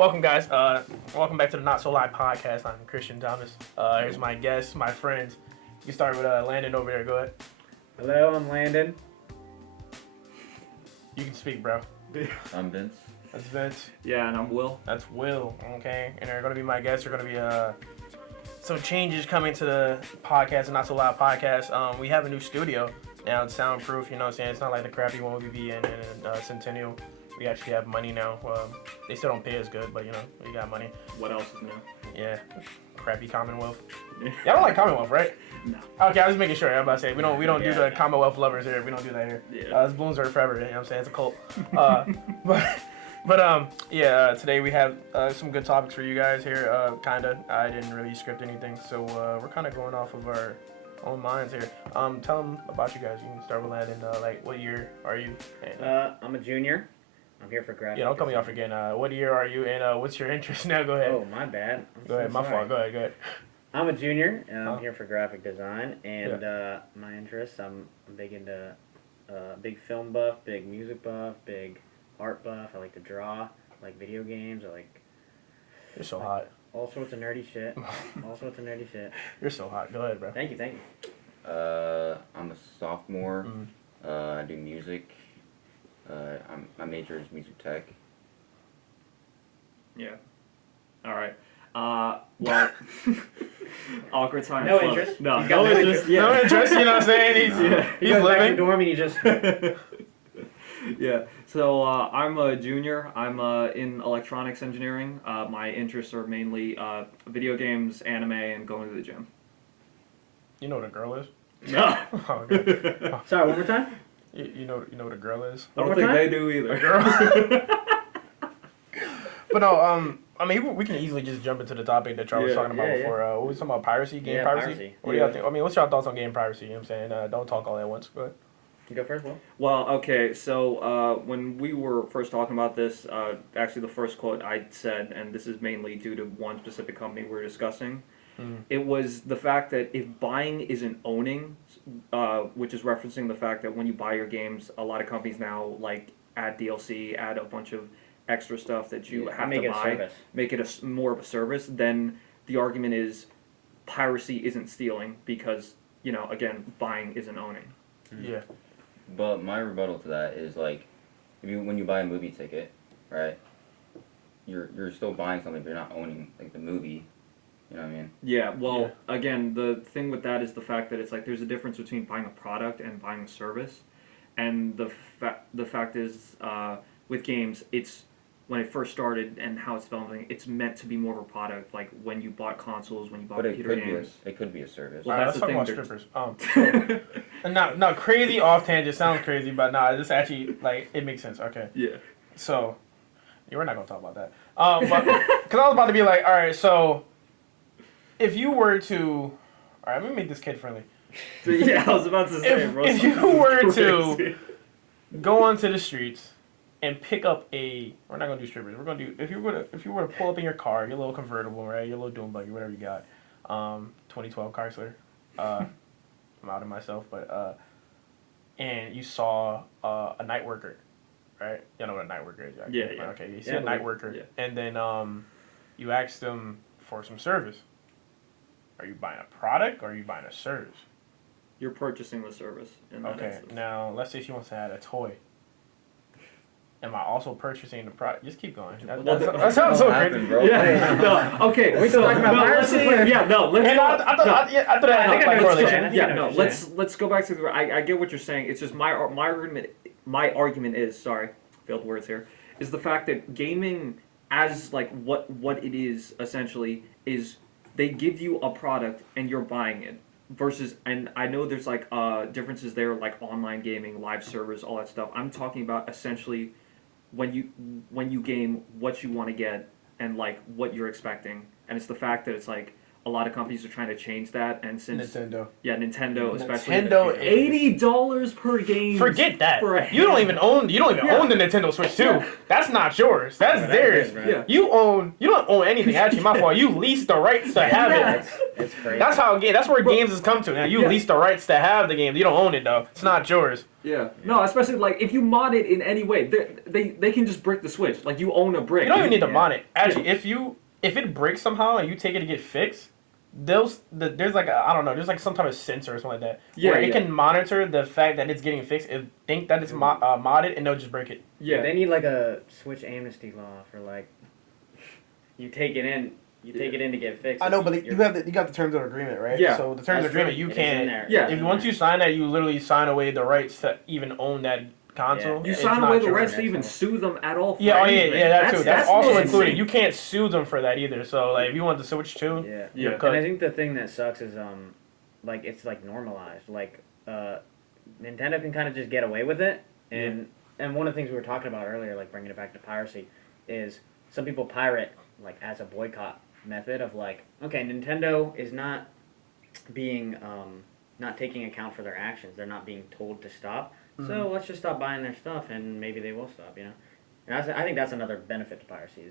Welcome, guys. Welcome back to the Not So Live podcast. I'm Christian Thomas. Here's my guests, my friends. You can start with Landon over there. Go ahead. Hello, I'm Landon. You can speak, bro. I'm Vince. That's Vince. Yeah, and I'm Will. That's Will. Okay, and they're gonna be my guests. There are gonna be some changes coming to the podcast, the Not So Loud podcast. We have a new studio now. It's soundproof. You know what I'm saying? It's not like the crappy one we be in Centennial. We actually have money now. They still don't pay us good, but you know, we got money. What else is new? Yeah, crappy Commonwealth. Y'all don't like Commonwealth, right? No. Okay, I was making sure. I'm about to say we don't do the Commonwealth lovers here. We don't do that here. Yeah. It's Balloons are forever. You know what I'm saying? It's a cult. Today we have some good topics for you guys here. Kinda. I didn't really script anything, so we're kind of going off of our own minds here. Tell them about you guys. You can start with Landon. Like, what year are you? I'm a junior. I'm here for graphic. Yeah, don't cut me off again. What year are you, and what's your interest now? Go ahead. Oh, my bad. Go ahead. My fault. Go ahead. I'm a junior, and I'm here for graphic design. And my interests, I'm big into big film buff, big music buff, big art buff. I like to draw. I like video games. I like. You're so hot. All sorts of nerdy shit. You're so hot. Go ahead, bro. Thank you. I'm a sophomore. Mm-hmm. I do music. My major is music tech. Yeah. All right. Well, awkward time. No interest. No, He's got no interest. Yeah. No interest. You know what I'm saying? He's Back to the living. dorm and you just. Yeah. So I'm a junior. I'm in electronics engineering. My interests are mainly video games, anime, and going to the gym. You know what a girl is? No. Oh, okay. Sorry, one more time. You know what a girl is? I don't One think more they time? do either. A girl. But no, I mean, we can easily just jump into the topic that Charles was talking about before. What was we talking about? Piracy? Game piracy? What do y'all think? I mean, what's y'all thoughts on game piracy? You know what I'm saying? Don't talk all at once. Go ahead. You go first, Will. Well, okay, so when we were first talking about this, actually the first quote I said, and this is mainly due to one specific company we're discussing, it was the fact that if buying isn't owning, which is referencing the fact that when you buy your games, a lot of companies now like add DLC, add a bunch of extra stuff that you have make to it buy, a service. make it more of a service, then the argument is piracy isn't stealing because, you know, again, buying isn't owning. Yeah. But my rebuttal to that is like, when you buy a movie ticket, right? You're still buying something, but you're not owning like the movie. You know what I mean? Yeah, well, again, the thing with that is the fact that it's like there's a difference between buying a product and buying a service. And the fact is, with games, it's when it first started and how it's developing, it's meant to be more of a product. Like when you bought consoles, when you bought computer games. It could be a service. Well, Alright, that's let's the talk thing, about strippers. No, crazy off tangent. Sounds crazy, but nah, this actually, like, it makes sense. Okay. Yeah. So, we're not going to talk about that. But, because I was about to be like, all right, so, if you were to, all right, let me make this kid friendly. Yeah, I was about to say, bro. If you were to go onto the streets and pick up we're not going to do strippers. We're going to do, if you were to pull up in your car, your little convertible, right, your little dune buggy, whatever you got, 2012 Chrysler, I'm out of myself, but, and you saw a night worker, right? You know what a night worker is, right? Yeah. Okay, you see a night worker, and then you ask them for some service. Are you buying a product or are you buying a service? You're purchasing the service. In that Okay, instance. now let's say she wants to add a toy. Am I also purchasing the product? Just keep going. That sounds so crazy, bro. Yeah. No. Okay. We're so, talking about piracy? Yeah. No. Let's. And I thought that had like correlation. Yeah. No. Let's go back to the. I get what you're saying. It's just my argument is failed words here, is the fact that gaming as like what it is essentially is they give you a product and you're buying it. Versus, and I know there's like differences there, like online gaming, live servers, all that stuff. I'm talking about essentially when you game, what you want to get and like what you're expecting, and it's the fact that it's like, a lot of companies are trying to change that, and since Nintendo. Nintendo especially, Nintendo is $80 per game. Forget that. For a You don't even own the Nintendo Switch 2. Yeah. That's not yours. That's theirs. Yeah. You don't own anything. Actually, my fault. You lease the rights to have it. It's crazy. That's where games has come to. Now you lease the rights to have the game. You don't own it though. It's not yours. Yeah. No, especially like if you mod it in any way, they can just brick the Switch. Like you own a brick. You don't even need to mod it. Actually, if it breaks somehow and you take it to get fixed, there's like there's like some type of sensor or something like that. Yeah, where it can monitor the fact that it's getting fixed and think that it's modded, and they'll just break it. Yeah. They need like a Switch amnesty law for like you take it in to get fixed. I know, but you got the terms of agreement, right? Yeah. So the terms of agreement, you It is can't. in there. Yeah. It is If in once there. you sign that, you literally sign away the rights to even own that console. You It's sign not away the yours. rights to even sue them at all. For Yeah, anything. that too. That's also insane. included. You can't sue them for that either. So like, if you want the Switch 2, Yeah. Yeah. And I think the thing that sucks is like it's like normalized. Like Nintendo can kind of just get away with it, and one of the things we were talking about earlier, like bringing it back to piracy, is some people pirate like as a boycott method of like, okay, Nintendo is not being not taking account for their actions. They're not being told to stop. So let's just stop buying their stuff, and maybe they will stop. You know. And I think that's another benefit to piracy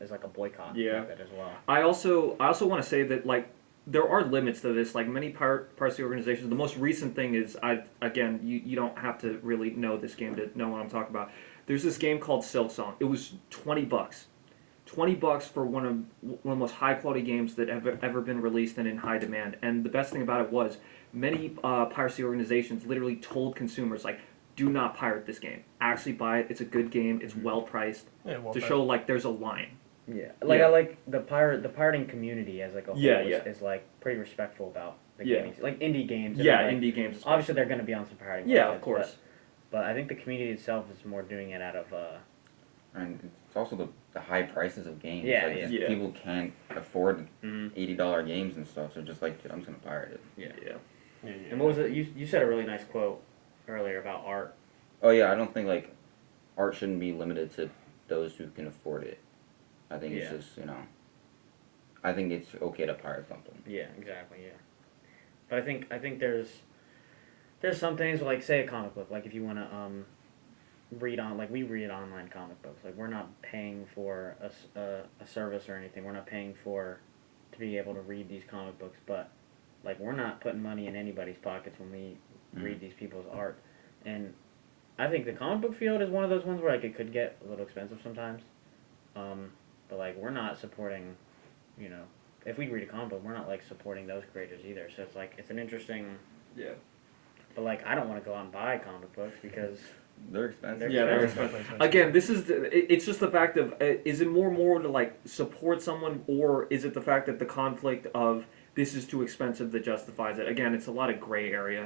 is like a boycott method as well. I also want to say that like there are limits to this. Like many piracy organizations, the most recent thing is you don't have to really know this game to know what I'm talking about. There's this game called Silksong. It was $20. $20 for one of the most high quality games that have ever been released and in high demand. And the best thing about it was many piracy organizations literally told consumers like, do not pirate this game. Actually buy it. It's a good game. It's well priced. To show like there's a line. Yeah, like I like the pirating community as like a whole is like pretty respectful about the gaming, like indie games. Yeah, like, indie games. Obviously, they're going to be on some pirating. Yeah, websites, of course. But I think the community itself is more doing it out of. And it's also the high prices of games. Yeah, like, yeah. People can't afford $80 games and stuff, so just like, I'm just gonna pirate it. Yeah. And what was it? You said a really nice quote earlier about art. Oh yeah, I don't think like art shouldn't be limited to those who can afford it. I think it's just I think it's okay to pirate something. Yeah, exactly. Yeah, but I think there's some things like say a comic book. Like if you want to read on we read online comic books. Like we're not paying for a service or anything. We're not paying to be able to read these comic books. But like we're not putting money in anybody's pockets when we read these people's art. And I think the comic book field is one of those ones where like it could get a little expensive sometimes. But like we're not supporting, if we read a comic book, we're not like supporting those creators either. So it's like it's an interesting. Yeah. But like I don't want to go out and buy comic books because They're expensive. Yeah, they're expensive. Again, this is it's just the fact of is it more to like support someone, or is it the fact that the conflict of this is too expensive that justifies it? Again, it's a lot of gray area.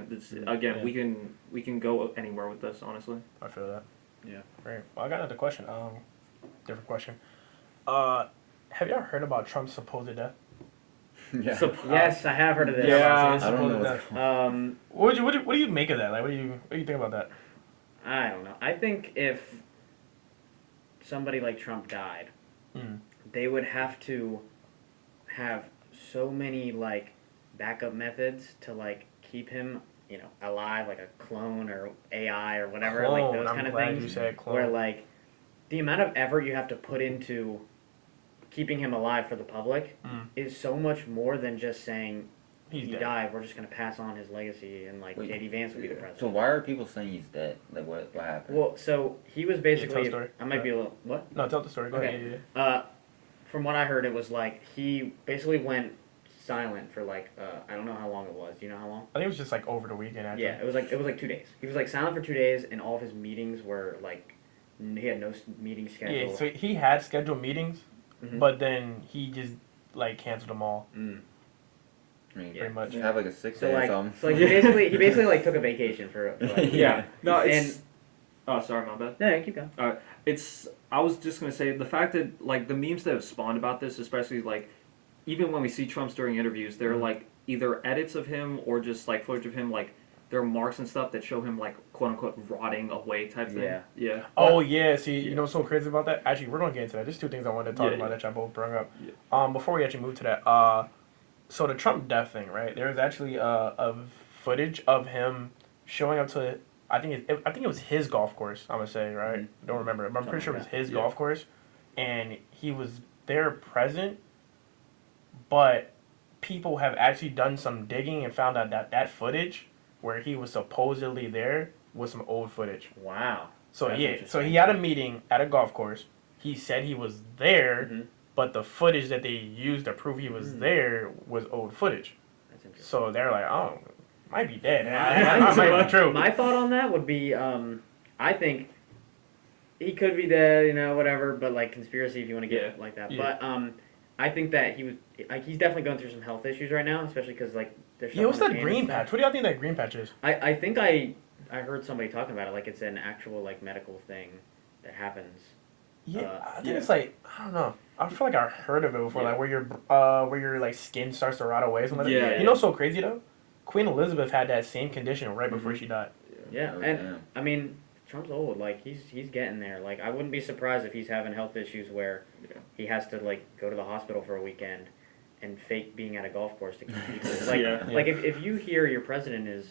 We can go anywhere with this, honestly. I feel that. Yeah. Right. Well, I got another question. Different question. Have y'all heard about Trump's supposed death? Yeah. Yes, I have heard of this. Yeah. I don't know. What do you make of that? Like, what do you think about that? I don't know. I think if somebody like Trump died, they would have to have so many like backup methods to like keep him, alive, like a clone or AI or whatever, like those kind of things. You said clone. Where like the amount of effort you have to put into keeping him alive for the public is so much more than just saying he died. We're just gonna pass on his legacy and like J.D. Vance will be the president. So why are people saying he's dead? Like what happened? Well, so he was basically. tell the story. I might be a little what? No, tell the story. Go Okay. ahead. From what I heard, it was like he basically went silent for like I don't know how long it was. Do you know how long? I think it was just like over the weekend. Actually. Yeah, it was like 2 days. He was like silent for 2 days, and all of his meetings were like he had no meeting scheduled. Yeah, so he had scheduled meetings, but then he just like canceled them all. I mean, pretty much. Have like a 6 So day like, or something. so like he basically like took a vacation for like, Yeah. No, it's. And- Oh, sorry, my bad. No, keep going. I was just gonna say the fact that like the memes that have spawned about this, especially like even when we see Trump's during interviews, they're like either edits of him or just like footage of him like there are marks and stuff that show him like quote unquote rotting away type thing. Yeah. Oh yeah, see, you know what's so crazy about that? Actually, we're gonna get into that. There's two things I wanted to talk about that y'all both brought up. Yeah. Before we actually move to that, So the Trump death thing, right? There was actually a footage of him showing up to. I think it was his golf course. I'm gonna say, right? Don't remember, but I'm pretty sure it was his golf course, and he was there present. But people have actually done some digging and found out that footage where he was supposedly there was some old footage. Wow. So That's so he had a meeting at a golf course. He said he was there, but the footage that they used to prove he was there was old footage. That's interesting. So they're like, oh, might be dead. My- Might be true. My thought on that would be, I think he could be dead, you know, whatever. But like conspiracy, if you want to get it like that. Yeah. But I think that he was like he's definitely going through some health issues right now, especially because like there's. Yeah, what's that green patch? What do y'all think that green patch is? I think I heard somebody talking about it like it's an actual like medical thing that happens. Yeah, I think it's like I don't know. I feel like I heard of it before, like where your like skin starts to rot away, something like that. You know, what's so crazy though. Queen Elizabeth had that same condition right before she died. Yeah, and I mean Trump's old. Like he's getting there. Like I wouldn't be surprised if he's having health issues where he has to like go to the hospital for a weekend and fake being at a golf course to keep people. Like like if you hear your president is,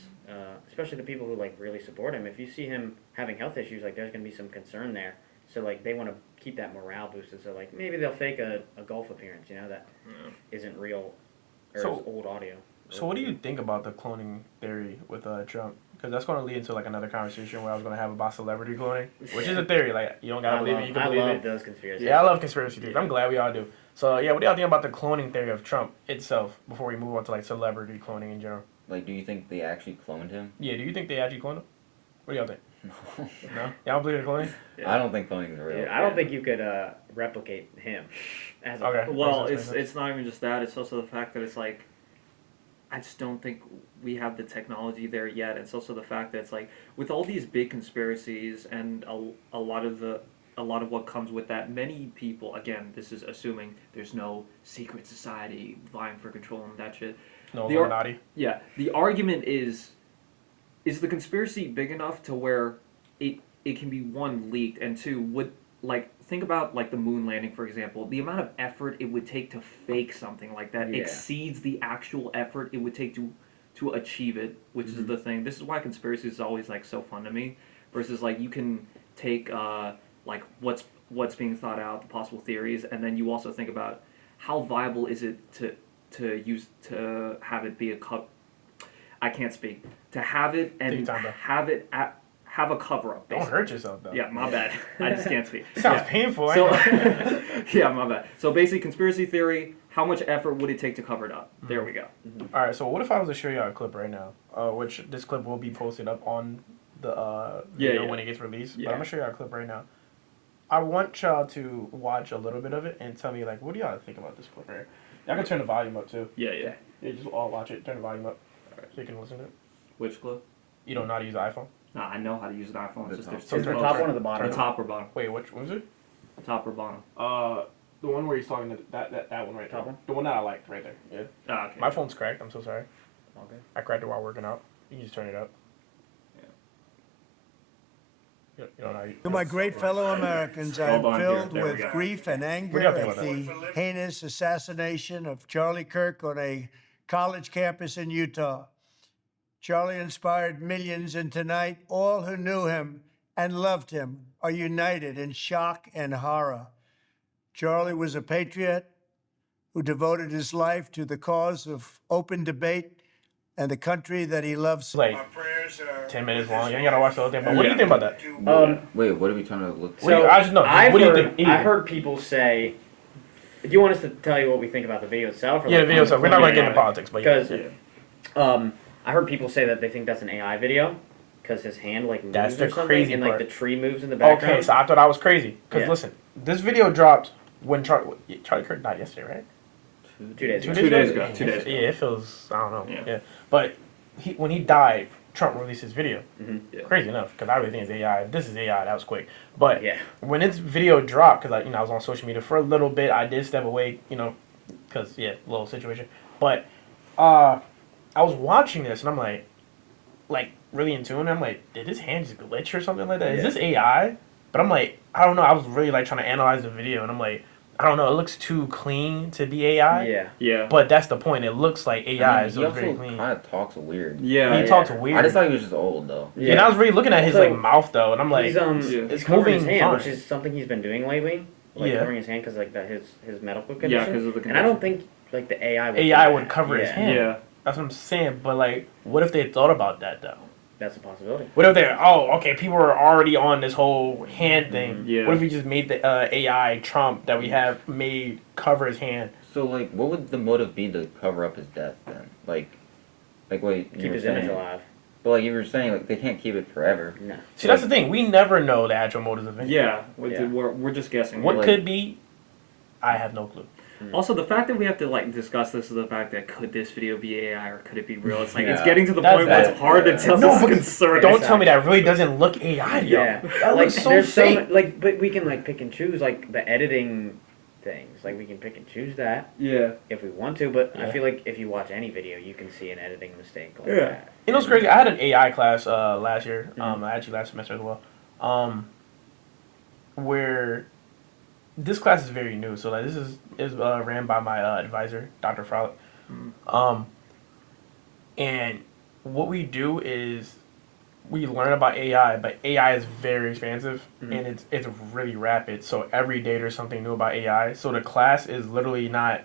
especially the people who like really support him, if you see him having health issues, like there's gonna be some concern there. So like they want to keep that morale boosted. So like maybe they'll fake a golf appearance, you know, that isn't real or So- it's old audio. So what do you think about the cloning theory with Trump? Because that's going to lead into like another conversation where I was going to have about celebrity cloning, which is a theory. Like you don't gotta believe it, you can believe I it. love those conspiracies. Yeah, I love conspiracy theories. I'm glad we all do. So yeah, what do y'all think about the cloning theory of Trump itself before we move on to like celebrity cloning in general? Like, do you think they actually cloned him? Yeah, do you think they actually cloned him? What do y'all think? No. No, y'all don't believe in cloning? I don't think cloning is real. Yeah, I don't think you could replicate him. As a Okay. Well, Makes sense. it's not even just that. It's also the fact that it's like, I just don't think we have the technology there yet. It's also the fact that it's like with all these big conspiracies and a lot of what comes with that. Many people, again, this is assuming there's no secret society vying for control and that shit. No The Illuminati. Yeah, the argument is the conspiracy big enough to where it can be one leaked and two would like think about like the moon landing for example. The amount of effort it would take to fake something like that exceeds the actual effort it would take to achieve it, which is the thing. This is why conspiracy is always like so fun to me. Versus like you can take like what's being thought out, the possible theories, and then you also think about how viable is it to use to have it be a cup. I can't speak. To have it and have a cover up. Don't hurt yourself though. Yeah, my bad. I just can't speak. Sounds painful. So, ain't it? yeah, my bad. So basically, conspiracy theory. How much effort would it take to cover it up? There we go. All right. So what if I was to show y'all a clip right now, which this clip will be posted up on the video when it gets released. But I'm gonna show y'all a clip right now. I want y'all to watch a little bit of it and tell me like, what do y'all think about this clip right here? Y'all can turn the volume up too. Yeah. Yeah, just all watch it. Turn the volume up so you can listen to it. Which clip? You don't know how to use an iPhone? Nah, I know how to use an iPhone. It's just there's So two the modes. top one or the bottom? The top or bottom. Wait, which one was it? Top or bottom. The one where he's talking to that one right there. Top one? The one that I liked right there. Yeah. Ah, okay. My phone's cracked. I'm so sorry. Okay. I cracked it while working out. You can just turn it up. You don't know how you, To my great fellow Americans, I am Hold on here. filled There we with go. grief and anger What do you at think the heinous assassination of Charlie Kirk on a college campus in Utah. Charlie inspired millions, and tonight, all who knew him and loved him are united in shock and horror. Charlie was a patriot who devoted his life to the cause of open debate and the country that he loves. it's like 10 minutes long. You ain't gotta watch the whole thing. But what do you think about that? Wait, what are we trying to look? What do you, I just know. I've What do you heard, think? I heard people say. Do you want us to tell you what we think about the video itself? Or Yeah, the like video. on So we're not gonna get cloning? into politics, but Because yeah. I heard people say that they think that's an AI video because his hand like moves That's the or something, crazy and like part. the tree moves in the background. Okay, so I thought I was crazy. Because Yeah. listen, this video dropped when Charlie Kirk died yesterday, right? 2 days. 2 days ago. 2 days Yeah, ago. it feels, I don't know. Yeah. Yeah. But when he died, Trump released his video. Yeah. Crazy enough, because I really think it's AI. If this is AI, that was quick. But Yeah. when this video dropped, because I was on social media for a little bit, I did step away, because, little situation. But I was watching this, and I'm like really in tune. I'm like, did his hand just glitch or something like that? Is this AI? But I'm like, I don't know. I was really like trying to analyze the video, and I'm like, I don't know. It looks too clean to be AI. Yeah. Yeah. But that's the point. It looks like AI, he so it's also very clean. kind of talks weird. Yeah. He Yeah. talks weird. I just thought he was just old though. Yeah, and I was really looking at his Also, like mouth though, and I'm like, he's Yeah. he's It's covering his moving hand, fine. which is something he's been doing lately. Like Yeah. covering his hand because like his medical condition. Yeah, because of the condition. And I don't think like the AI would AI do would that. cover his Yeah, hand. Yeah. that's what I'm saying. But like, what if they thought about that though? That's a possibility. What if they're okay? People are already on this whole hand thing. Yeah. What if we just made the AI Trump that we have made cover his hand? So like, what would the motive be to cover up his death then? Like what you Keep were his saying. image alive. But like you were saying, like they can't keep it forever. No. See, that's the thing. We never know the actual motives of it. Yeah. Yeah. We're just guessing. What Like- could be? I have no clue. Also, the fact that we have to like discuss this is the fact that could this video be AI or could it be real? It's like it's Yeah. getting to the That's point where bad. it's hard to tell. No, This but is concerning. Don't tell me that really doesn't look AI to y'all. Yeah. That Like looks so there's so fake. much, like, but we can like pick and choose like the editing things. Like we can pick and choose that Yeah. if we want to. But I Yeah. feel like if you watch any video, you can see an editing mistake like Yeah. that. You know what's crazy? I had an AI class last year, Mhm. actually last semester as well, where this class is very new. So like this is ran by my advisor, Dr. Frolic, and what we do is we learn about AI, but AI is very expansive Mhm. and it's really rapid. So every day there's something new about AI. So the class is literally not.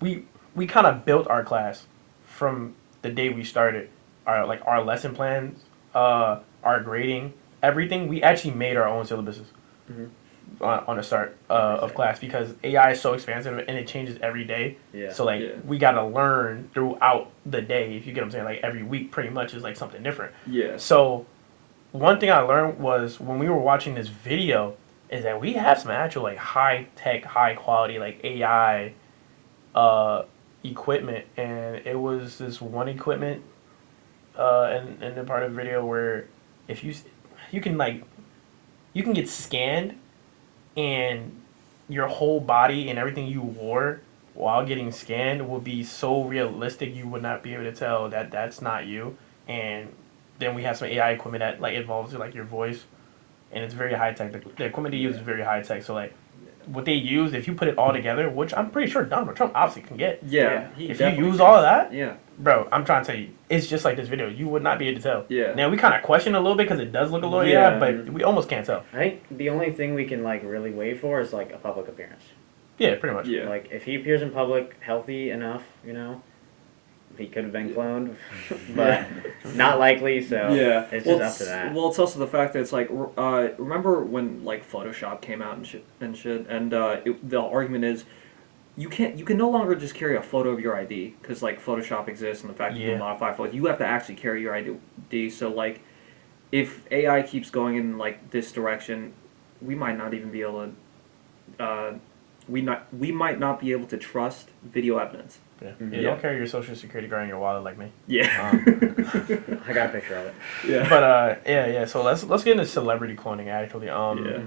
We kind of built our class from the day we started. Our lesson plans, our grading, everything. We actually made our own syllabuses Mhm. on the start of class because AI is so expansive and it changes every day. Yeah. So like Yeah. we gotta learn throughout the day. If you get what I'm saying, like every week pretty much is like something different. Yeah. So one thing I learned was when we were watching this video is that we have some actual like high tech, high quality like AI equipment, and it was this one equipment in the part of the video where if you can get scanned and your whole body and everything you wore while getting scanned will be so realistic you would not be able to tell that that's not you. And then we have some AI equipment that like involves like your voice, and it's very high tech. The equipment they use is very high tech. So like what they use, if you put it all together, which I'm pretty sure Donald Trump obviously can get. Yeah. he If you definitely use can. all of that, Yeah. bro, I'm trying to tell you, it's just like this video. You would not be able to tell. Yeah. Now we kind of question a little bit because it does look a little Yeah. AI, but we almost can't tell. I think the only thing we can like really wait for is like a public appearance. Yeah, pretty much. Yeah. Like if he appears in public healthy enough, he could have been cloned, but not likely. So Yeah, it's well, just up to that. Well, it's also the fact that it's like, remember when like Photoshop came out and shit, and the argument is, you can no longer just carry a photo of your ID because like Photoshop exists and the fact that you Yeah. can modify photos, you have to actually carry your ID. So like, if AI keeps going in like this direction, we might not even be able to, we might not be able to trust video evidence. Yeah. Mhm. Yeah, Yeah. don't carry your social security card in your wallet like me. Yeah. I got a picture of it. Yeah. But yeah. So let's get into celebrity cloning actually. Yeah.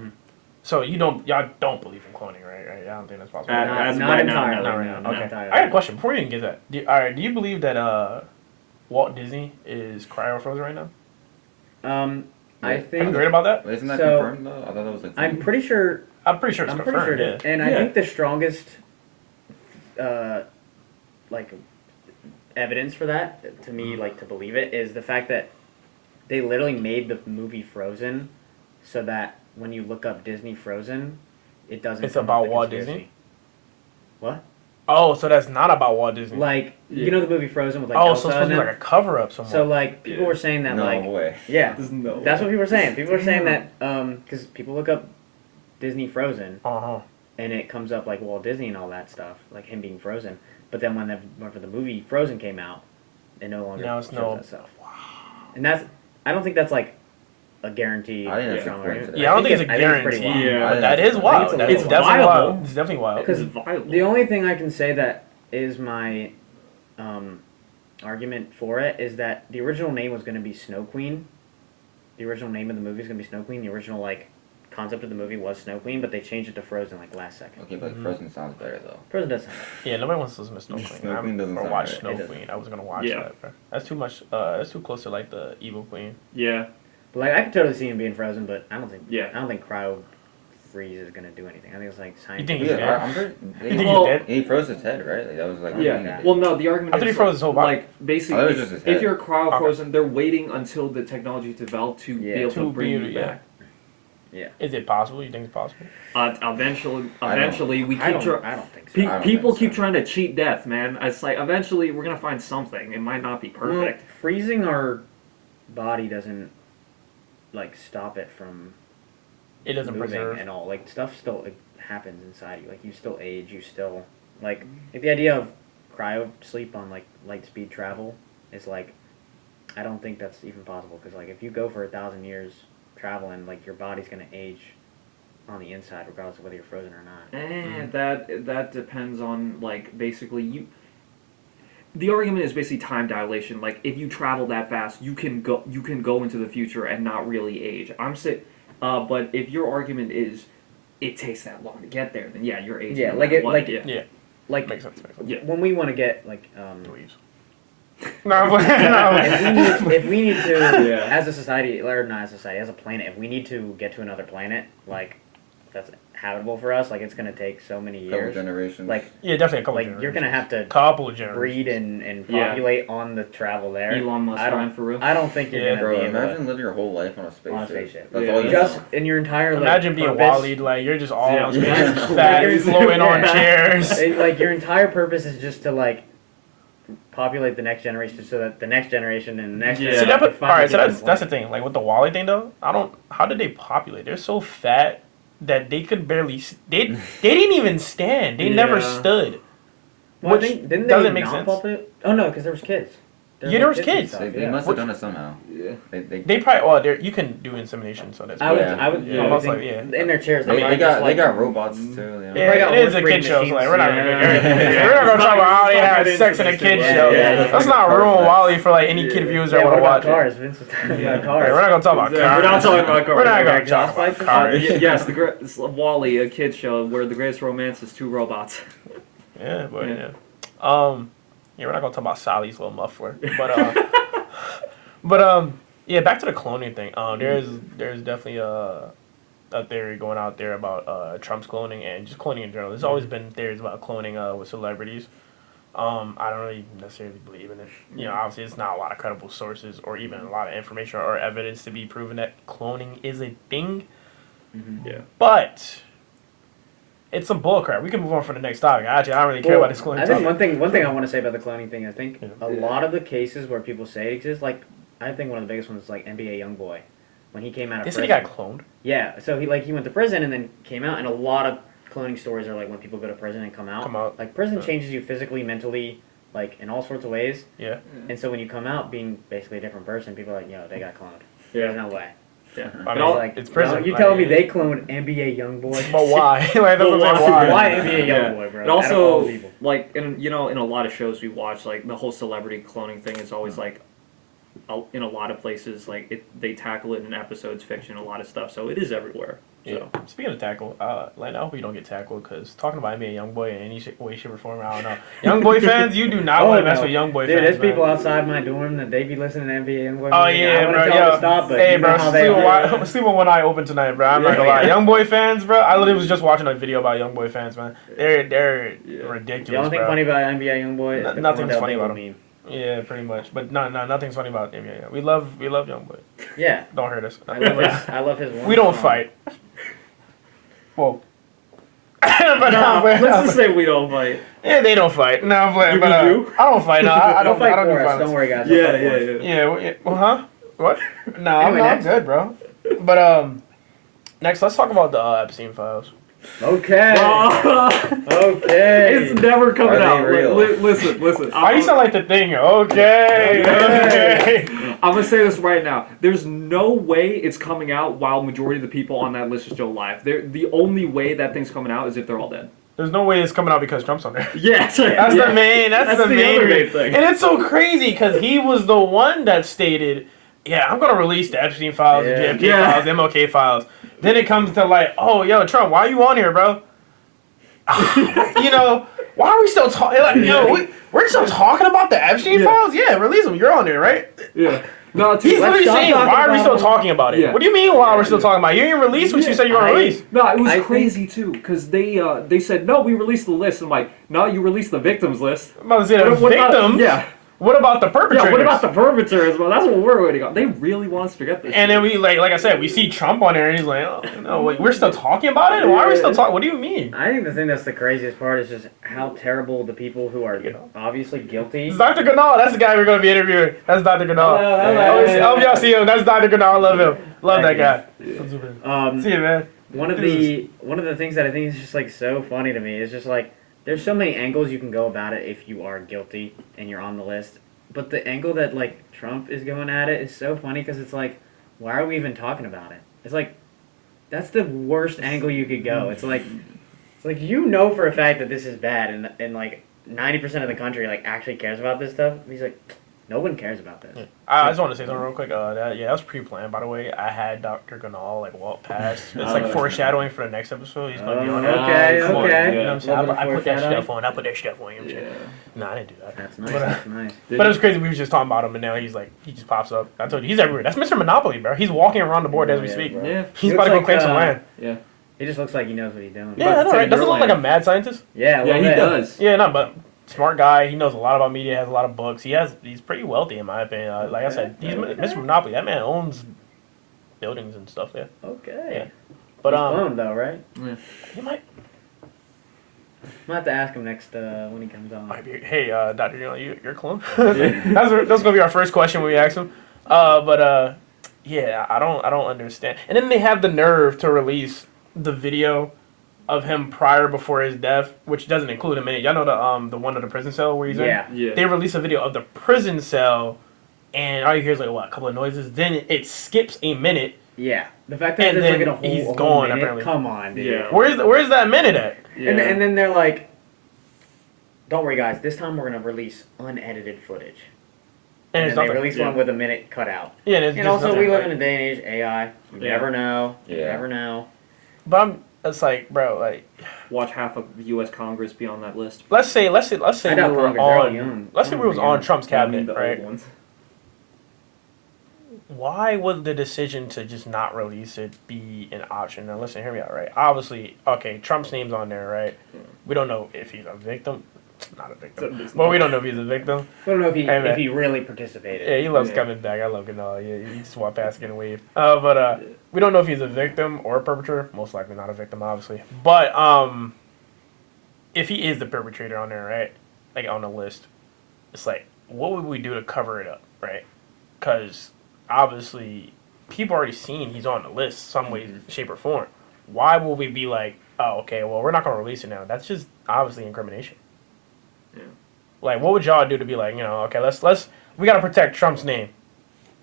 So y'all don't believe in cloning, right? I don't think that's possible. As not right now, entirely. Not right no, now. not Okay. entirely. I got a question before you even get that. Do you believe that Walt Disney is cryo frozen right now? I Yeah. Am I think great about that? Wait, isn't that So, confirmed though? I thought that was like. I'm pretty sure. I'm pretty sure it's I'm confirmed. pretty sure it is. And I Yeah. think the strongest, like, evidence for that to me, like to believe it, is the fact that they literally made the movie Frozen, so that when you look up Disney Frozen, it doesn't. It's come about up the Walt conspiracy. Disney? What? Oh, so that's not about Walt Disney. Like you know the movie Frozen with like oh, Elsa so it's supposed to in be it? like a cover up somewhere. So like people Yeah. were saying that No like way. yeah, There's no. that's what people were saying. People were saying that because people look up Disney Frozen uh-huh. and it comes up like Walt Disney and all that stuff, like him being frozen. But then whenever the movie Frozen came out, it no longer Now it's shows no- that stuff. And I don't think that's like a guarantee. I think that's strong according argument. to Yeah, I don't think it's a I think pretty guarantee. wild. Yeah. But that is wild. it's a That's little definitely viable. wild. It's definitely wild. Because It's viable. The only thing I can say that is my argument for it is that the original name was going to be Snow Queen. The original name of the movie is going to be Snow Queen. The original like concept of the movie was Snow Queen, but they changed it to Frozen like last second. Okay, but Mhm. Frozen sounds better though. Frozen does sound Yeah, nobody wants to listen to Snow Queen. Snow Queen doesn't or sound watch right. Snow It doesn't. Queen. I was gonna watch Yeah. that, bro. That's too much. That's too close to like the Evil Queen. Yeah. But like I could totally see him being Frozen, but I don't think Yeah. cryo freeze is gonna do anything. I think it's like You scientific. think he's dead? I'm pretty. You think he's dead? He froze his head, right? Like, that was like. Yeah. the thing he Well, did. no. The argument I thought is he froze his whole body. like basically, Oh, that was just his if head. you're cryo Okay. frozen, they're waiting until the technology is developed to be able to To bring be- you yeah. back. Is it possible? You think it's possible? Eventually, we I keep don't think so. I don't people think keep so. trying to cheat death, man. It's like eventually we're gonna find something. It might not be perfect. Well, freezing our body doesn't like stop it from It doesn't moving preserve. and all. Like stuff still happens inside you. Like you still age. You still like the idea of cryo sleep on like light speed travel is like I don't think that's even possible because like if you go for 1,000 years traveling, like your body's gonna age on the inside regardless of whether you're frozen or not. That depends on like basically you. The argument is basically time dilation. Like if you travel that fast, you can go into the future and not really age. But if your argument is it takes that long to get there, then yeah, you're aging. Yeah, no like matter it, what, like yeah. like Makes sense. Makes sense. Yeah. when we want to get like Please. No, no. if we need to Yeah. as a society or not as a society as a planet, if we need to get to another planet like that's habitable for us, like it's gonna take so many Couple years. generations. Like Yeah, definitely a couple. like you're gonna have to couple of generations. breed and Yeah. populate on the travel there. Elon Musk I don't- trying for real. I don't think you're Yeah. gonna Bro, be able imagine living your whole life on a spaceship. on a spaceship. That's Yeah. all you just know. in your entire like, Imagine being purpose, Wally, like you're just all Yeah. on space, Yeah. fat, You're- floating on yeah. chairs. Like your entire purpose is just to like populate the next generation so that the next generation and the next Yeah. See, generation that, can but, finally all right, so get to that's the planet. thing. Like with the Wally thing, though, I don't. How did they populate? They're so fat that they could barely. They didn't even stand. They never Yeah. stood. Well, I which think, didn't doesn't they make not sense. populate? Oh no, because there was kids. Yeah, there was and kids. stuff, They yeah. must have done it somehow. Yeah. They They probably. Well, you can do insemination, so that's. I would, Yeah. I would, Yeah. yeah, Almost think like, yeah. in their chairs. They probably got just, like, they got robots too. You know? Yeah, Probably got it is a horse kid show, so like we're not gonna Yeah. we're not gonna talk about how they Fucking have sex in a interesting. kid Yeah, show. yeah. Let's not Cars ruin next. Wally for like any kid Yeah. viewers Yeah, that what want to about watch it. cars? Vince was talking Yeah. about Hey, cars. we're not gonna talk about Yeah, cars. we're not talking about cars. We're not gonna Exhaust talk about pipes and cars. Yes, it's Wall-E, a kid show where the greatest romance is two robots. Yeah, but Yeah. yeah. Yeah, we're not gonna talk about Sally's little muffler, but yeah, back to the cloning thing. There's definitely a theory going out there about Trump's cloning and just cloning in general. There's always been theories about cloning with celebrities. I don't really necessarily believe in it. You know, obviously it's not a lot of credible sources or even a lot of information or evidence to be proven that cloning is a thing. Yeah. But it's some bullcrap. We can move on for the next topic. Actually, I don't really care about this cloning I think topic. one thing I want to say about the cloning thing, I think Yeah. a lot of the cases where people say it exists, like I think one of the biggest ones is like NBA YoungBoy, when he came out of They said prison. he got cloned. Yeah, so he went to prison and then came out, and a lot of cloning stories are like when people go to prison and come out. Like prison Yeah. changes you physically, mentally, like in all sorts of ways. Yeah. And so when you come out being basically a different person, people are like, yo, they got cloned. Yeah. There's no way. Yeah. I It's mean, like, it's prison. no, you like, telling me they cloned NBA YoungBoy? But why? Like, that's what I'm saying, why? Why NBA Yeah. YoungBoy, bro? And Out of all also, people. like in a lot of shows we watch, like the whole celebrity cloning thing is always like, in a lot of places, like they tackle it in episodes, fiction, a lot of stuff. So it is everywhere. Yeah. So. Speaking of tackle, Len, I hope you don't get tackled because talking about NBA YoungBoy in any way, shape, or form, I don't know. YoungBoy fans, you do not want to mess with YoungBoy Dude, fans. there's people man. outside my dorm that they be listening to NBA YoungBoy. Oh music. yeah, I wanna bro. tell them Yo, to stop, but hey, you know bro, how they are. sleep with one eye open tonight, bro. I'm not gonna lie. Yeah. YoungBoy fans, bro. I literally was just watching a video about YoungBoy fans, man. They're ridiculous. The only thing bro. funny about NBA YoungBoy is the Nothing's Corndale funny about Dingle him. Yeah, pretty much. But no, nothing's funny about him. Yeah. We love YoungBoy. Yeah, Don't hurt us. I love his. One We don't song. fight. Well. but Nah, but- let's just say we don't fight. yeah, they don't fight. No, I'm playing, You but mean you? I don't fight. No, I Don't don't. fight I don't do for us. violence. Don't worry, guys. Don't fight for us. Yeah. Well, huh? What? No, Anyway, I'm next. good, bro. But next let's talk about the Epstein files. Okay. Okay. It's never coming Are they out. real? Listen. Why you sound like the thing? Okay. Okay. I'm gonna say this right now. There's no way it's coming out while majority of the people on that list are still alive. The only way that thing's coming out is if they're all dead. There's no way it's coming out because Trump's on there. Yeah, That's the main. That's the main other reason. thing. And it's so crazy because he was the one that stated, "Yeah, I'm gonna release the Epstein files, the Yeah. JFK Yeah. files, the MLK files." Then it comes to like, "Oh, yo, Trump, why are you on here, bro?" You know, why are we still talking? Like, yo, we're still talking about the Epstein Yeah. files? Yeah, release them. You're on there, right? Yeah. No, He's literally stop saying, talking why are we about still him. talking about it? Yeah. What do you mean, why we're still talking about it? You didn't release what you said you were going to release. No, it was I crazy too, because they said, no, we released the list. I'm like, no, you released the victims list. I'm about to say the What about- victims. yeah. What about the perpetrators? Yeah, what about the perpetrators? Well, that's what we're waiting on. They really want us to forget this. And then we, like I said, we see Trump on there, and he's like, oh, no, wait, we're still talking about it? Why are we still talking? What do you mean? I think the thing that's the craziest part is just how terrible the people who are obviously guilty. It's Dr. Ganal. That's the guy we're going to be interviewing. That's Dr. Ganal. Hello. I hope y'all see him. That's Dr. Ganal. I love him. Love that guy. See you, man. One of the things that I think is just like so funny to me is just like there's so many angles you can go about it if you are guilty and you're on the list. But the angle that like Trump is going at it is so funny because it's like, why are we even talking about it? It's like, that's the worst angle you could go. It's like you know for a fact that this is bad and like 90% of the country like actually cares about this stuff. And he's like, no one cares about this. I just want to say something real quick. That was pre-planned, by the way. I had Dr. Ganal like walk past. It's like foreshadowing for the next episode. He's gonna be on it. Okay. You know what I'm saying? Little bit of I put that foreshadowing. stuff on. I put that stuff on. You know what I'm saying? No, I didn't do that. That's nice. But, That's nice. But it was crazy. We were just talking about him, and now he's like, he just pops up. I told you, he's everywhere. That's Mr. Monopoly, bro. He's walking around the board as we Yeah, speak. bro. Yeah. He's He about to looks go claim like, some land. Yeah. He just looks like he knows what he's doing. Yeah, I know, right? Doesn't he look like a Neuralink. mad scientist? Yeah, a Yeah, little he bit. does. Yeah, no, but smart guy. He knows a lot about media. Has a lot of books. He's pretty wealthy in my opinion. Like I said, he's Mr. Monopoly. That man owns buildings and stuff. Yeah, Okay. Yeah. But He's cloned though, right? he might I'm gonna have to ask him next when he comes on. be. Hey, Doctor, you're a clone. that's gonna be our first question when we ask him. Yeah, I don't understand. And then they have the nerve to release the video of him before his death, which doesn't include him in it. Y'all know the one of the prison cell where he's Yeah. Yeah. They release a video of the prison cell, and all you hear is like what, a couple of noises. Then it skips a minute. Yeah. The fact that And there's like then a whole, he's a whole gone, minute, apparently. come on, dude. Yeah. Where's that minute at? Yeah. And then they're like, don't worry guys, this time we're gonna release unedited footage. And And it's then they nothing. release one with a minute cut out. Yeah, and it's And just also nothing. we live in a day and age, AI. You Yeah. never know. You Yeah. never know. But it's like, bro, like Watch half of the U.S. Congress be on that list. let's say I we doubt were Congress, they're all on. young. Let's say we was on Trump's I mean, cabinet, the right? old ones. Why would the decision to just not release it be an option? Now, listen, hear me out, right? Obviously, okay, Trump's name's on there, right? We don't know if he's a victim. Not a victim. Well, we don't know if he's a victim. I don't know if he Hey, man. if he really participated. Yeah, he loves Yeah. coming back. I love Ganal. Yeah, he just walked past, get a wave. We don't know if he's a victim or a perpetrator. Most likely not a victim, obviously. But if he is the perpetrator on there, right? Like on the list, it's like, what would we do to cover it up, right? Because obviously, people already seen he's on the list some way, shape, or form. Why will we be like, oh, okay, well, we're not going to release it now? That's just obviously incrimination. Yeah. Like, what would y'all do to be like, okay, we got to protect Trump's name.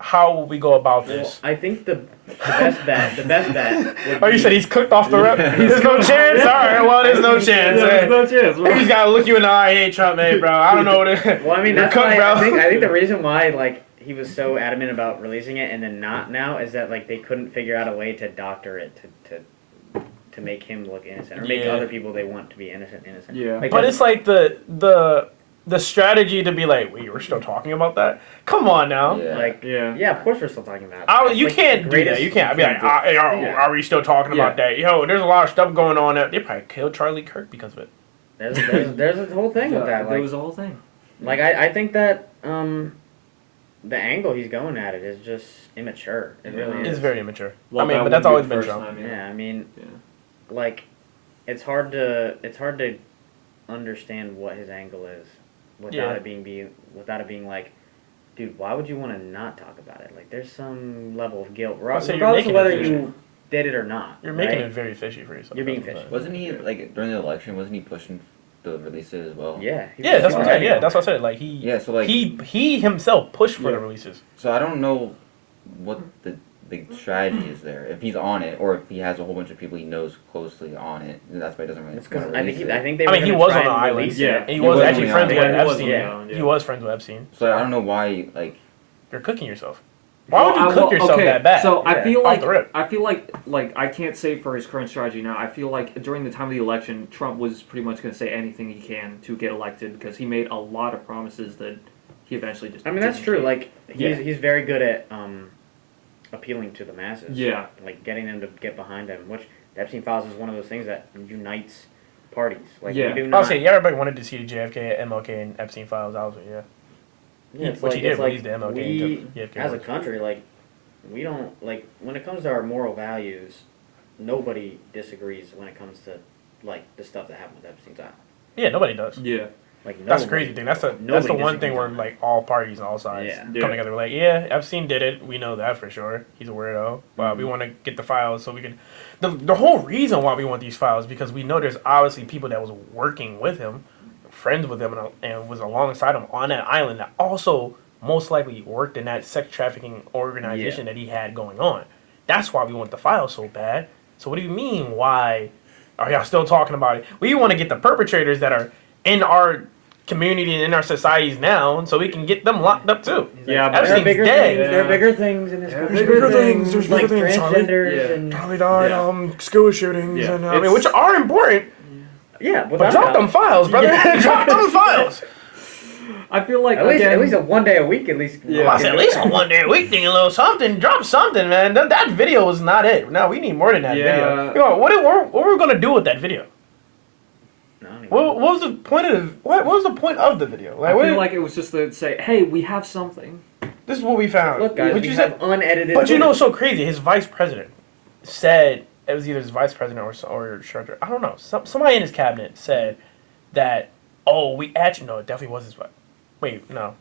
How will we go about Well, this? I think the best bet would Oh, you be- said he's cooked off the rep? There's no chance? All right, well, there's no chance. Yeah, Hey. there's no chance. He bro. just got to look you in the eye. Hey, Trump, hey, bro. I don't know what it Well, I mean, You're that's cooked, why bro. I think the reason why like he was so adamant about releasing it and then not now is that like they couldn't figure out a way to doctor it to make him look innocent or make Yeah. other people they want to be innocent. Yeah. Like, But that's- it's like the strategy to be like, wait, we're still talking about that? Come on now. Yeah. like Yeah. yeah, of course we're still talking about it. It's You like can't the do that. greatest- You can't. I'd be like, Yeah. are we still talking about that? Yo, there's a lot of stuff going on there. They probably killed Charlie Kirk because of it. There's a whole thing with that. There Like, was a whole thing. like I think that the angle he's going at it is just immature. It really It's is. very immature. Well, I mean, that but that's wouldn't be always the been first Trump. time, Yeah, I mean, Yeah. like, it's hard to understand what his angle is without Yeah. it being like, dude, why would you want to not talk about it? Like, there's some level of guilt, I'll say you're regardless of making whether it fishy. you did it or not. You're making right? it very fishy for yourself. You're being That's what I'm fishy. Wasn't he like during the election? Wasn't he pushing to release it as well? Yeah. Yeah, that's what what I said. Yeah, that's what I said. Like Yeah. So like, he himself pushed for the Yeah. releases. so I don't know what the strategy is there. If he's on it, or if he has a whole bunch of people he knows closely on it, and that's why he doesn't really It's want because to I release think it. I think they. I were mean, he gonna was try on the and island. release Yeah. it. And he He was was actually on the friends with island. Yeah, he was on Epstein. the island, yeah. He was friends with Epstein. So I don't know why like. You're cooking yourself. Why would you cook well, yourself okay, that bad? So Yeah. I feel Off the rip. like I can't say for his current strategy now. I feel like during the time of the election, Trump was pretty much going to say anything he can to get elected because he made a lot of promises that he eventually just. I mean, that's didn't true. keep. Like Yeah. he's very good at appealing to the masses. Yeah. Like getting them to get behind him, which the Epstein Files is one of those things that unites parties. Like Yeah. we do I'll not. say, yeah, everybody wanted to see the JFK, MLK, and Epstein files. I was like, yeah. Yeah, it's Which like, he did it's release like the MLK we, and JFK as a ones. country, like we don't like when it comes to our moral values. Nobody disagrees when it comes to like the stuff that happened with Epstein's Island. Yeah, nobody does. Yeah. Like That's the nobody- crazy thing. That's the nobody one thing disagrees where on that. like all parties and all sides Yeah. come together. We're like, yeah, Epstein did it. We know that for sure. He's a weirdo. But we Mhm. want to get the files so we can. The whole reason why we want these files because we know there's obviously people that was working with him, friends with him, and was alongside him on that island that also most likely worked in that sex trafficking organization that he had going on. That's why we want the files so bad. So what do you mean? Why are y'all still talking about it? We want to get the perpetrators that are in our community and in our societies now, so we can get them locked up too. Yeah, but There are Epstein's bigger dead. things. There are Yeah. bigger things in this Yeah, country. there's bigger things, there's like bigger things, Charlie. transgenders Yeah. and Probably died Yeah. school shootings Yeah. and It's- which are important. yeah, But drop them files, brother. Yeah. Drop them files. I feel like At least again, a one day a week, at least. Yeah. I said at least on one day a week thing, a little something. Drop something, man. That video was not it. No, we need more than that Yeah. video. Yo, what were we gonna do with that video? No, I don't even What know. was the point of what was the point of the video? I what- feel like it was just to say, hey, we have something. this is what we found. Look, guys, But we you have said- unedited. But you know what's footage. so crazy? His vice president said it was either his vice president or treasurer. I don't know. Somebody in his cabinet said that. Oh, we actually no, it definitely was his vice. Wait, no.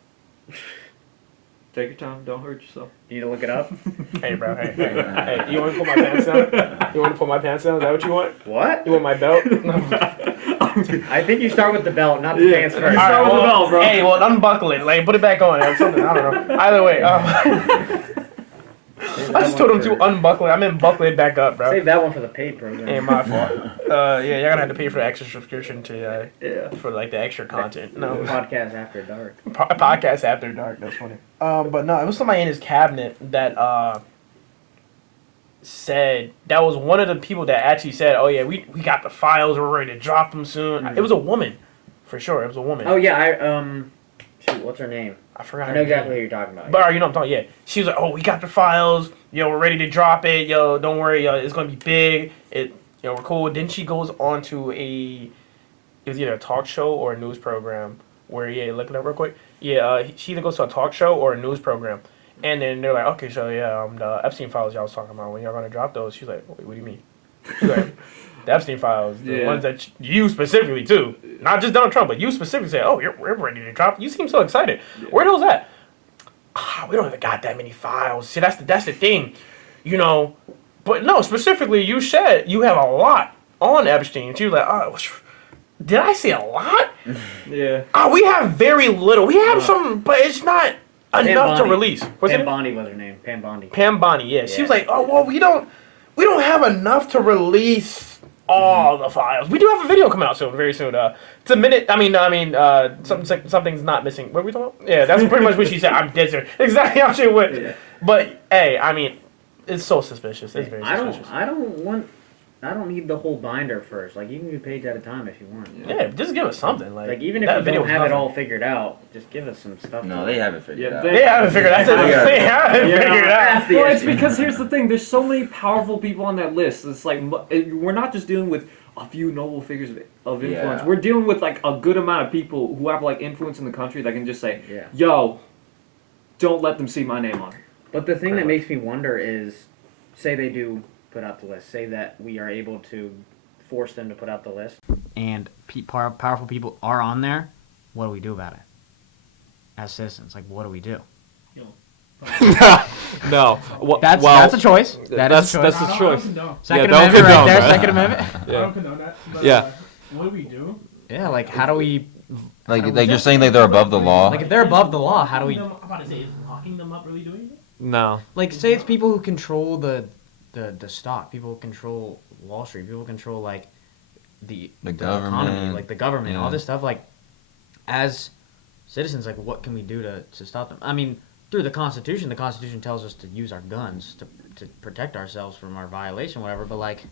Take your time. Don't hurt yourself. You need to look it up. Hey, bro. Hey. You want to pull my pants down? You want to pull my pants down? Is that what you want? What? You want my belt? No. I think you start with the belt, not the Yeah. pants All first. right. Start with the belt, bro. Hey, well, unbuckle it. Like, put it back on. Or something. I don't know. Either way. I just told him to unbuckle it. I meant buckle it back up, bro. Save that one for the paid program. Ain't my fault. Yeah, you're gonna have to pay for the extra subscription to Yeah. for like the extra content. No, Podcast after dark. podcast after dark. That's funny. But no, it was somebody in his cabinet that said that was one of the people that actually said, "Oh yeah, we got the files. We're ready to drop them soon." Mhm. It was a woman, for sure. It was a woman. Oh yeah, shoot, what's her name? I forgot. I her know name. exactly who you're talking about. But you know what I'm talking. Yeah, she was like, "Oh, we got the files. Yo, we're ready to drop it. Yo, don't worry. Yo, it's gonna be big. We're cool." Then she goes on to it was either a talk show or a news program where look it up real quick. She either goes to a talk show or a news program, and then they're like, "Okay, so the Epstein files y'all was talking about when y'all gonna drop those?" She's like, "Wait, what do you mean?" She's like, "The Epstein files, the Yeah. ones that you specifically too, not just Donald Trump, but you specifically said, oh, we're ready to drop. You seem so excited. Yeah. Where those at?" We don't even got that many files. See, that's the thing, But no, specifically, you said you have a lot on Epstein. She was like, "Oh, did I say a lot? Yeah. We have very little. We have some, but it's not enough to Bondi. release." What's Pam it? Bondi was her name. Pam Bondi. Pam Bondi. Yeah, she was Yeah. like, "Oh well, we don't have enough to release all the files. We do have a video coming out soon, very soon. It's a minute. Something's not missing. What are we talking about? Yeah, that's pretty much what she said. I'm dead serious. Exactly how she went. Yeah. But hey, it's so suspicious. It's very suspicious. I don't need the whole binder first. Like you can do page at a time if you want. Yeah, just give us something. Like even if that you video don't was have it nothing. all figured out, just give us some stuff. No, to- they haven't figured Yeah, it out. They haven't figured out. They haven't Yeah. figured out. That's the Well, it's issue. because here's the thing. There's so many powerful people on that list. It's like we're not just dealing with a few noble figures of influence. Yeah. We're dealing with like a good amount of people who have like influence in the country that can just say, Yeah. "Yo, don't let them see my name on it." But the thing Pretty that much. makes me wonder is, say they do put out the list. Say that we are able to force them to put out the list. And powerful people are on there. What do we do about it? As citizens, like, what do we do? No. Well, That's a choice. That's a choice. Second don't Amendment right condone there. that. Second Amendment. I Yeah. don't condone that. But, Yeah. what do we do? Yeah, like how do we? Like you're saying like they're above the law. Like if they're above the law, how do we? I'm about to say, is locking them up really doing it? No. Like say it's people who control the stock, people who control Wall Street, people who control like the economy, government. like the government, Yeah. all this stuff. Like as citizens, like what can we do to stop them? I mean, through the Constitution tells us to use our guns to protect ourselves from our violation, whatever. But like,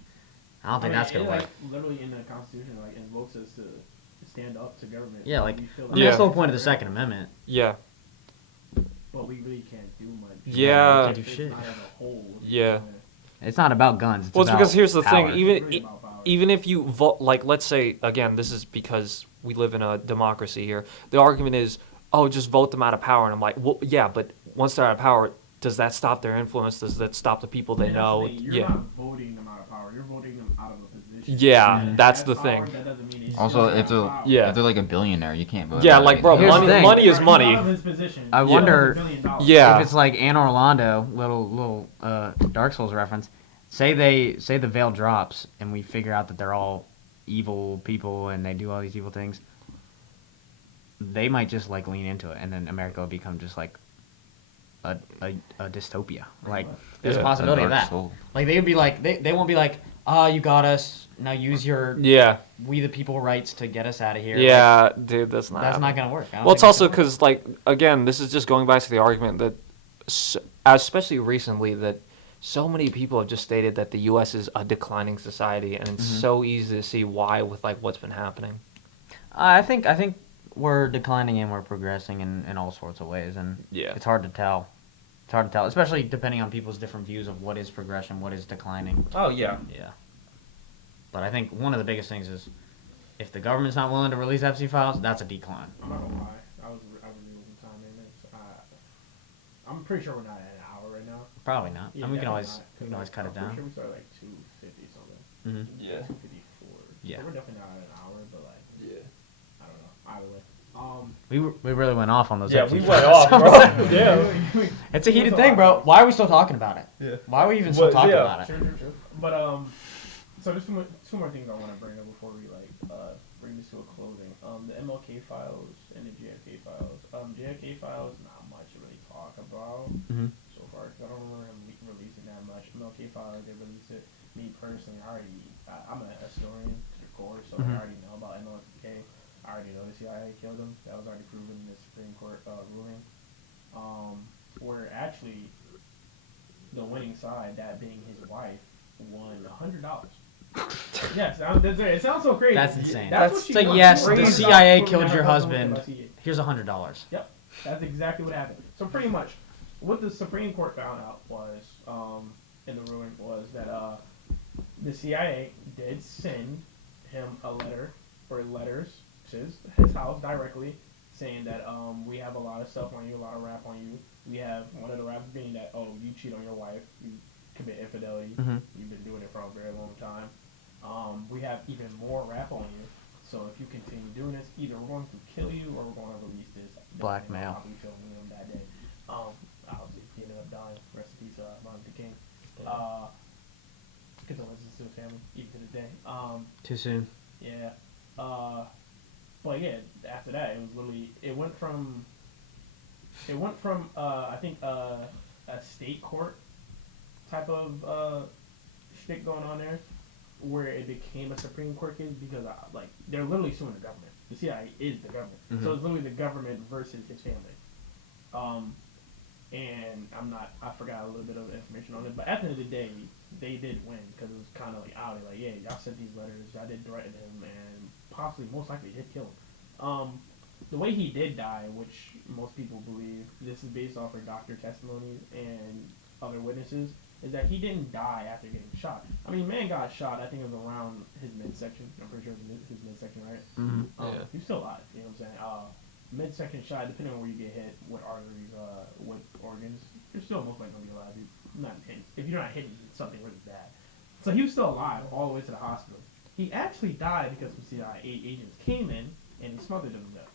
I don't think that's gonna work. Literally in the Constitution, invokes us to stand up to government. Yeah, like We feel I mean, Yeah. that's the whole point of the Second Amendment. Yeah. but we really can't do much. Yeah. Can't do shit. Not as a whole. Yeah. It's not about guns. It's Well, it's about because here's the power. thing. Even if you vote, like, let's say again, this is because we live in a democracy here. The argument is, oh, just vote them out of power, and I'm like, well, yeah, but once they're out of power, does that stop their influence? Does that stop the people they know? You're not voting them out of power. You're voting them out of a position. Yeah, And that's if they the have power, thing. that doesn't mean it's Also, still if they're, power. Yeah. if they're like a billionaire, you can't vote. Yeah, out like, bro, Here's the thing. money is He's money. out of his position. I He wonder- has $1 billion. Yeah. If it's like Anne Orlando, little Dark Souls reference. Say the veil drops and we figure out that they're all evil people and they do all these evil things. They might just like lean into it, and then America will become just like a dystopia. Like there's a Yeah. possibility of Dark that. Soul. Like they would be like they won't be like, you got us. Now use your Yeah, we the people rights to get us out of here. yeah, dude, that's Like, not. that's not gonna work. I don't Well, it's think also gonna work. because, like, again, this is just going back to the argument that, especially recently, that so many people have just stated that the U.S. is a declining society, and it's so easy to see why with like what's been happening. I think we're declining and we're progressing in all sorts of ways, and Yeah. it's hard to tell. It's hard to tell, especially depending on people's different views of what is progression, what is declining. Oh yeah. Yeah. But I think one of the biggest things is if the government's not willing to release FC files, that's a decline. I'm not gonna lie. I was losing time in this. I'm pretty sure we're not at an hour right now. Probably not. Yeah, I mean, we can definitely always not, 'cause, we can always cut it I'm pretty down. sure we started like 250 something. Mhm. Yeah. 254. Yeah. So we're definitely not at an hour, but like, Yeah. I don't know. Either way. We really went off on those. Yeah, FC we files. went off, bro. Yeah. It's a heated thing, bro. Why are we still talking about it? Yeah. Why are we even still Well, talking yeah. about it? True. But so there's two more things I want to bring up before we like bring this to a closing. The MLK files and the JFK files. JFK files, not much to really talk about Mhm. so far because I don't remember them releasing that much. MLK files, they released it. Me personally, I'm a historian to the core, so I already know about MLK. I already know the CIA killed him. That was already proven in the Supreme Court ruling. Where actually the winning side, that being his wife, won $100. Yes, it sounds so crazy. That's insane. That's what she It's like, wants. yes, She the brings CIA up killed your $49 husband. with the CIA. Here's $100. Yep, that's exactly what happened. So pretty much, what the Supreme Court found out was, in the ruling, was that the CIA did send him a letter or letters to his house directly, saying that we have a lot of stuff on you, a lot of rap on you. We have one of the raps being that you cheat on your wife, you commit infidelity, you've been doing it for a very long time. We have even more rap on you. So if you continue doing this, either we're going to kill you or we're going to release this. Blackmail. We filming him that day. Obviously he ended up dying. Rest in peace, Martin Luther King. Condolences to his family, even to this day. Too soon. Yeah. But yeah, after that, it was literally, it went from I think a state court type of shtick going on there, where it became a Supreme Court case because like they're literally suing the government. The CIA is the government, so it's literally the government versus his family. And I forgot a little bit of information on it, but at the end of the day, they did win because it was kind of like out. Like, yeah, y'all sent these letters, y'all did threaten him, and possibly, most likely, did kill him. The way he did die, which most people believe, this is based off of doctor testimonies and other witnesses, is that he didn't die after getting shot. I mean, man got shot, I think it was around his midsection. I'm pretty sure it was his midsection, right? Yeah. He's still alive, you know what I'm saying? Midsection shot, depending on where you get hit, what arteries, what organs, you're still most likely going to be alive. If you're not hitting something really bad. So he was still alive all the way to the hospital. He actually died because some CIA agents came in and he smothered him to death.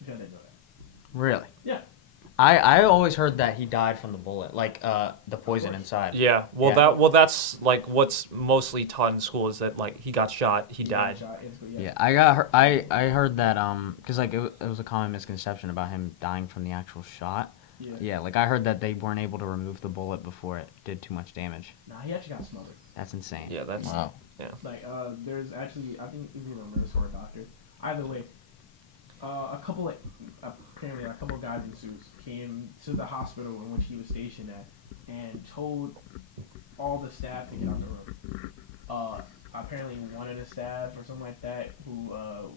You didn't know that. Really? Yeah. I always heard that he died from the bullet, like the poison inside. Yeah. Well, Yeah. that's like what's mostly taught in school is that like he got shot, he died. Yeah, I heard that because like it was a common misconception about him dying from the actual shot. Yeah, like I heard that they weren't able to remove the bullet before it did too much damage. Nah, he actually got smothered. That's insane. Yeah, that's Wow. Like, there's actually, I think it was either a nurse or a doctor. Either way, apparently a couple of guys in suits came to the hospital in which he was stationed at and told all the staff to get out the room. Apparently one of the staff or something like that who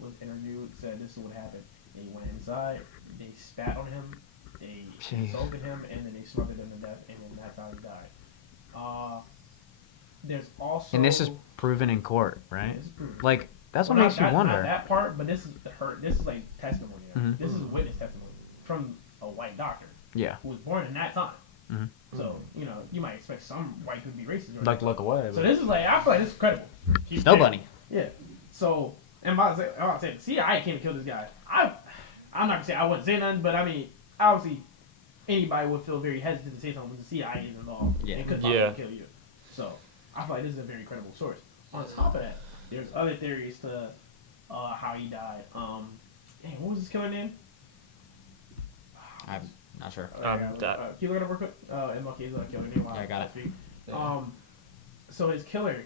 was interviewed said this is what happened. They went inside, they spat on him, they Jeez. assaulted him, and then they smothered him to death, and then that's how he died. There's also And this is proven in court, right? This is proven. Like that's what Well, makes you wonder. Not that part, but this is This is like testimony. Mhm. This is witness testimony from a white doctor Yeah. who was born in that time. Mhm. So you might expect some white people to be racist. Or Like look away. so this is like I feel like this is credible. He's Snow there. bunny. Yeah. So and I'm about to say the CIA came to kill this guy. I'm not gonna say I wouldn't say nothing, but I mean obviously anybody would feel very hesitant to say something when the CIA is involved. Yeah. It could possibly kill you. So I feel like this is a very credible source. On top of that, there's other theories to how he died. Dang, what was his killer name? I'm not sure. Can you look it up real quick? MLK's killer name. Yeah, I got it. So his killer,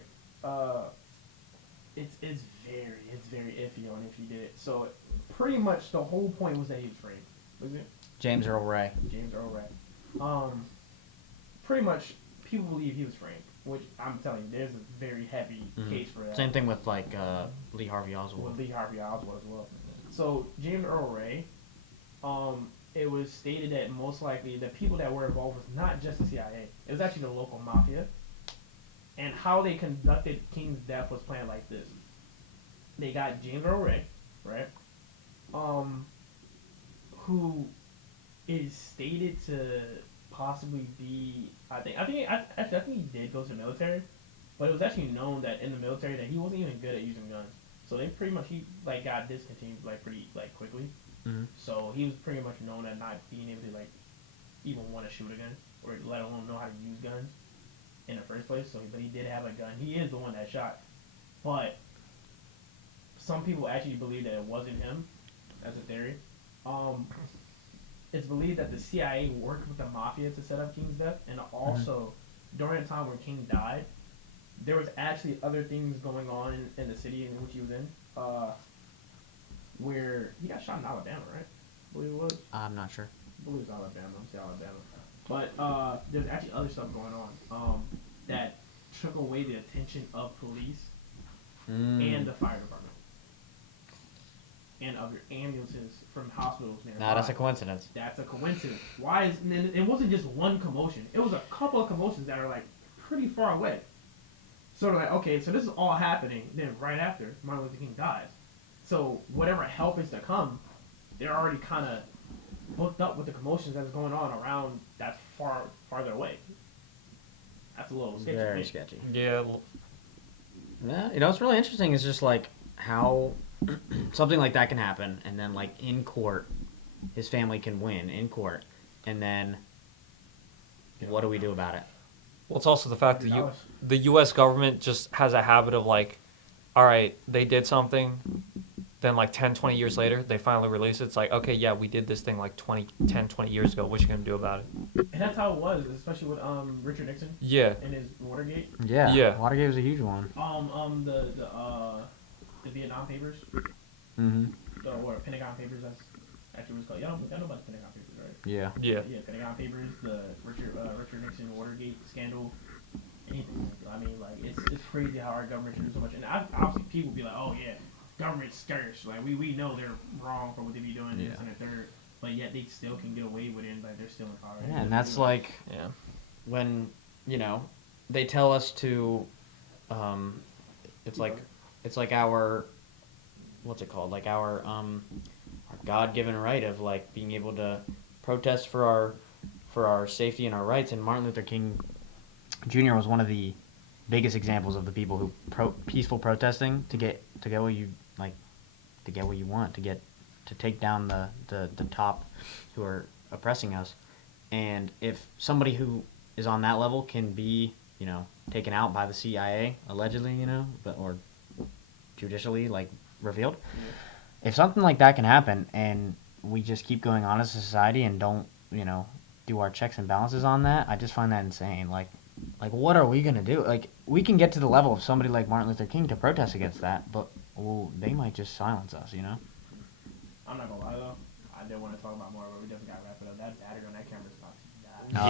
it's very iffy on if he did it. So pretty much the whole point was that he was framed. Was it? James Earl Ray. James Earl Ray. Pretty much people believe he was framed, which I'm telling you, there's a very heavy case for that. Same thing with like Lee Harvey Oswald. With Lee Harvey Oswald as well. So James Earl Ray, it was stated that most likely the people that were involved was not just the CIA. It was actually the local mafia. And how they conducted King's death was planned like this. They got James Earl Ray, right? Who is stated to possibly be I think he did go to the military, but it was actually known that in the military that he wasn't even good at using guns. So they pretty much he got discontinued pretty quickly. Mm-hmm. So he was pretty much known at not being able to even want to shoot a gun or let alone know how to use guns in the first place. So but he did have a gun. He is the one that shot, but some people actually believe that it wasn't him. That's a theory. It's believed that the CIA worked with the mafia to set up King's death, and also during the time when King died, there was actually other things going on in the city in which he was in, where he got shot in Alabama, right? I believe it was. I'm not sure. I believe it was Alabama. I'm saying Alabama, but there's actually other stuff going on that took away the attention of police and the fire department. And other ambulances from hospitals nearby. Nah, that's a coincidence. That's a coincidence. Why is and it wasn't just one commotion. It was a couple of commotions that are pretty far away. So they're like, okay, so this is all happening then right after Martin Luther King dies. So whatever help is to come, they're already kind of booked up with the commotions that's going on around that's farther away. That's a little sketchy. Very sketchy. Yeah. Yeah, what's really interesting is just how something like that can happen, and then in court, his family can win in court, and then what do we do about it? Well, it's also the fact that the U.S. government just has a habit of all right, they did something, then 10, 20 years later, they finally release it. It's okay, yeah, we did this thing 10, 20 years ago. What you gonna do about it? And that's how it was, especially with Richard Nixon. Yeah. And his Watergate. Yeah. Yeah. Watergate was a huge one. The Vietnam Papers. Mm-hmm. Or Pentagon Papers. That's actually what it's called. Y'all know about the Pentagon Papers, right? Yeah. Yeah. Yeah, Pentagon Papers, the Richard Nixon Watergate scandal, anything. I mean, it's crazy how our government should do so much. And obviously, people be like, oh yeah, government's scarce. We know they're wrong for what they be doing. Yeah. This and the third, but yet they still can get away with it. And they're still in power. Yeah, and that's Yeah. when they tell us to, it's like our, what's it called? Our God-given right of being able to protest for our safety and our rights. And Martin Luther King Jr. was one of the biggest examples of the people who peaceful protesting to get what you to get what you want, to take down the top who are oppressing us. And if somebody who is on that level can be taken out by the CIA allegedly, or judicially revealed. Yeah. If something like that can happen and we just keep going on as a society and don't, do our checks and balances on that, I just find that insane. What are we gonna do? We can get to the level of somebody like Martin Luther King to protest against that, but they might just silence us, I'm not gonna lie though, I did want to talk about more, but we definitely gotta wrap it up. That battery on that camera's about to die.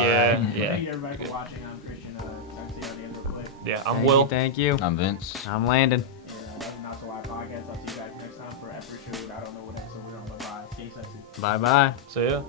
Yeah. Thank you everybody for watching. I'm Christian. I'll see you at the end real quick. Yeah, I'm Will. Thank you. I'm Vince. I'm Landon. And that's Not So Live Podcast. I'll see you guys next time for episode. I don't know what episode we're on, but bye. Stay sexy. Bye bye. See ya.